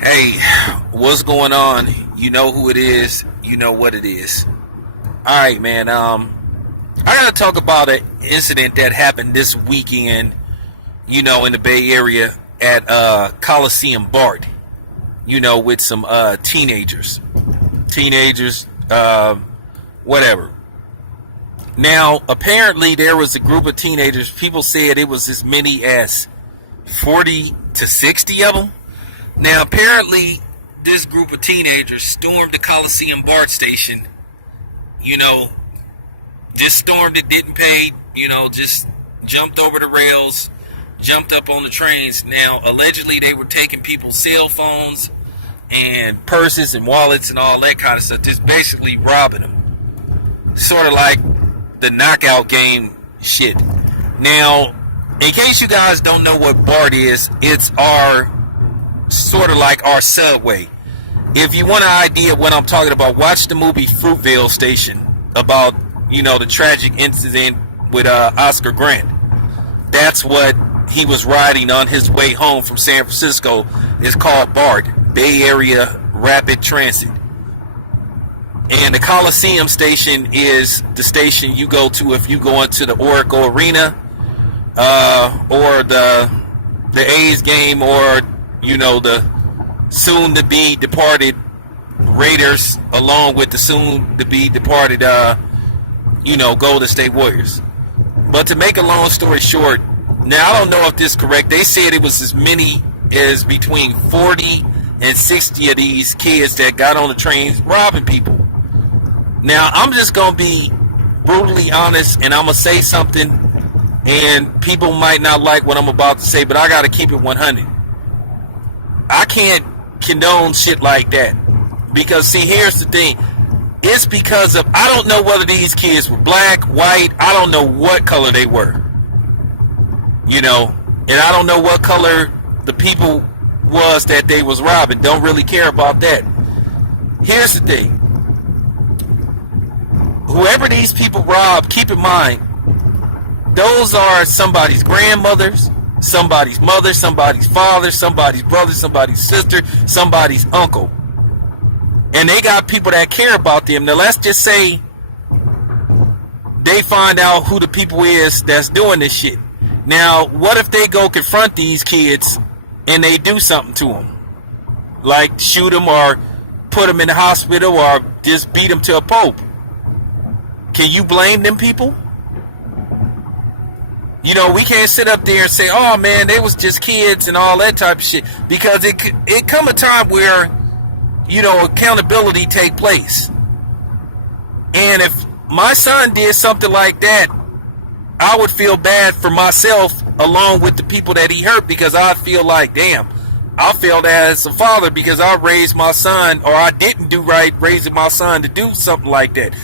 Hey, what's going on? You know who it is. You know what it is. All right, man. I gotta talk about an incident that happened this weekend. In the Bay Area at Coliseum Bart. With some teenagers, whatever. Now, apparently, there was a group of teenagers. People said it was as many as 40 to 60 of them. Now, apparently, this group of teenagers stormed the Coliseum BART station. Just stormed it, didn't pay, just jumped over the rails, jumped up on the trains. Now, allegedly, they were taking people's cell phones and purses and wallets and all that kind of stuff, just basically robbing them. Sort of like the knockout game shit. Now, in case you guys don't know what BART is, it's our sort of like our subway. If you want an idea of what I'm talking about, watch the movie Fruitvale Station about, the tragic incident with Oscar Grant. That's what he was riding on his way home from San Francisco. It's called BART, Bay Area Rapid Transit. And the Coliseum Station is the station you go to if you go into the Oracle Arena or the A's game, or the soon-to-be departed Raiders, along with the soon-to-be departed, Golden State Warriors. But to make a long story short, now I don't know if this is correct. They said it was as many as between 40 and 60 of these kids that got on the trains robbing people. Now, I'm just going to be brutally honest, and I'm going to say something, and people might not like what I'm about to say, but I got to keep it 100. I can't condone shit like that. Because, see, here's the thing. It's because of, I don't know whether these kids were black, white, I don't know what color they were. And I don't know what color the people was that they was robbing. Don't really care about that. Here's the thing. Whoever these people rob, keep in mind, those are somebody's grandmothers, somebody's mother, somebody's father, somebody's brother, somebody's sister, somebody's uncle. And they got people that care about them. Now, let's just say they find out who the people is that's doing this shit. Now, what if they go confront these kids and they do something to them? Like shoot them or put them in the hospital or just beat them to a pulp. Can you blame them people? We can't sit up there and say, oh man, they was just kids and all that type of shit. Because it come a time where, accountability take place. And if my son did something like that, I would feel bad for myself along with the people that he hurt, because I feel like, damn, I failed as a father because I raised my son, or I didn't do right raising my son to do something like that.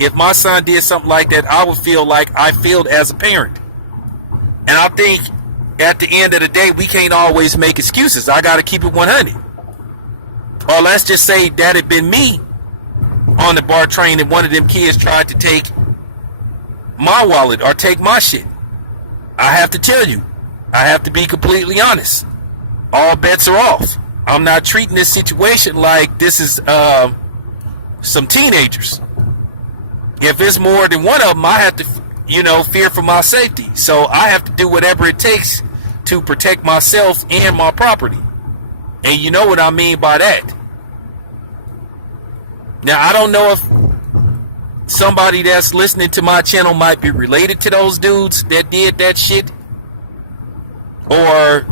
If my son did something like that, I would feel like I failed as a parent. And I think at the end of the day, we can't always make excuses. I got to keep it 100. Or let's just say that had been me on the BART train and one of them kids tried to take my wallet or take my shit. I have to tell you, I have to be completely honest. All bets are off. I'm not treating this situation like this is some teenagers. If it's more than one of them, I have to, fear for my safety. So I have to do whatever it takes to protect myself and my property. And you know what I mean by that. Now, I don't know if somebody that's listening to my channel might be related to those dudes that did that shit. Or,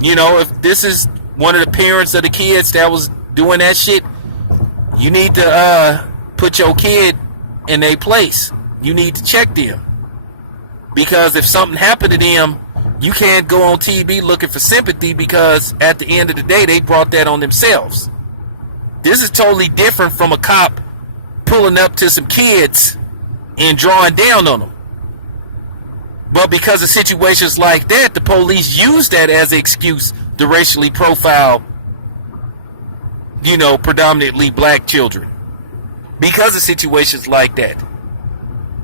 if this is one of the parents of the kids that was doing that shit, you need to put your kid in their place. You need to check them. Because if something happened to them, you can't go on TV looking for sympathy, because at the end of the day, they brought that on themselves. This is totally different from a cop pulling up to some kids and drawing down on them. But because of situations like that, the police use that as an excuse to racially profile, predominantly black children. Because of situations like that.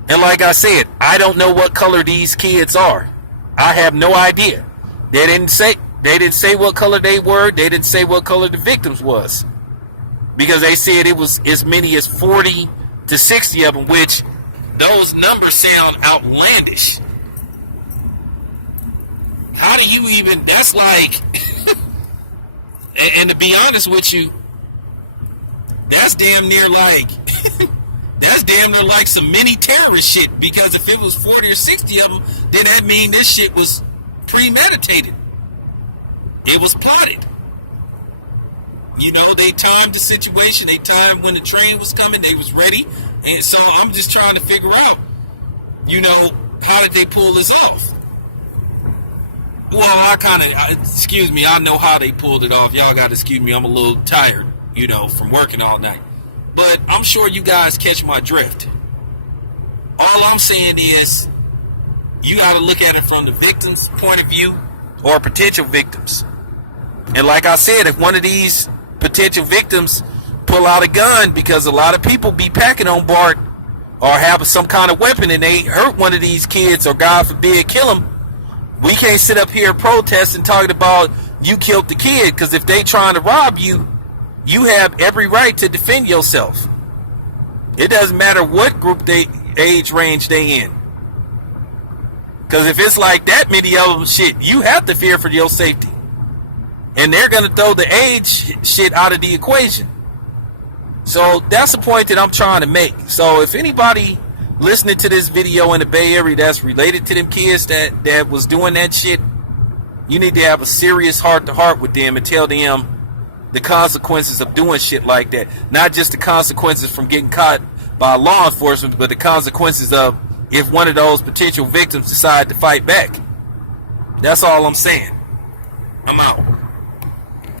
And like I said, I don't know what color these kids are. I have no idea. They didn't say. They didn't say what color they were. They didn't say what color the victims was. Because they said it was as many as 40 to 60 of them, which those numbers sound outlandish. How do you even, that's like, and to be honest with you, that's damn near like, that's damn near like some mini terrorist shit. Because if it was 40 or 60 of them, then that mean this shit was premeditated. It was plotted. You know, they timed the situation. They timed when the train was coming. They was ready. And so I'm just trying to figure out, you know, how did they pull this off? Well, excuse me, I know how they pulled it off. Y'all got to excuse me. I'm a little tired, you know, from working all night. But I'm sure you guys catch my drift. All I'm saying is you got to look at it from the victim's point of view or potential victims. And like I said, if one of these potential victims pull out a gun, because a lot of people be packing on Bart or have some kind of weapon and they hurt one of these kids or God forbid kill them, we can't sit up here protesting talking about you killed the kid, because if they trying to rob you, you have every right to defend yourself. It doesn't matter what group age range they in. Because if it's like that many of them, shit, you have to fear for your safety. And they're going to throw the age shit out of the equation. So that's the point that I'm trying to make. So if anybody listening to this video in the Bay Area that's related to them kids that was doing that shit, you need to have a serious heart-to-heart with them and tell them the consequences of doing shit like that. Not just the consequences from getting caught by law enforcement, but the consequences of if one of those potential victims decide to fight back. That's all I'm saying. I'm out.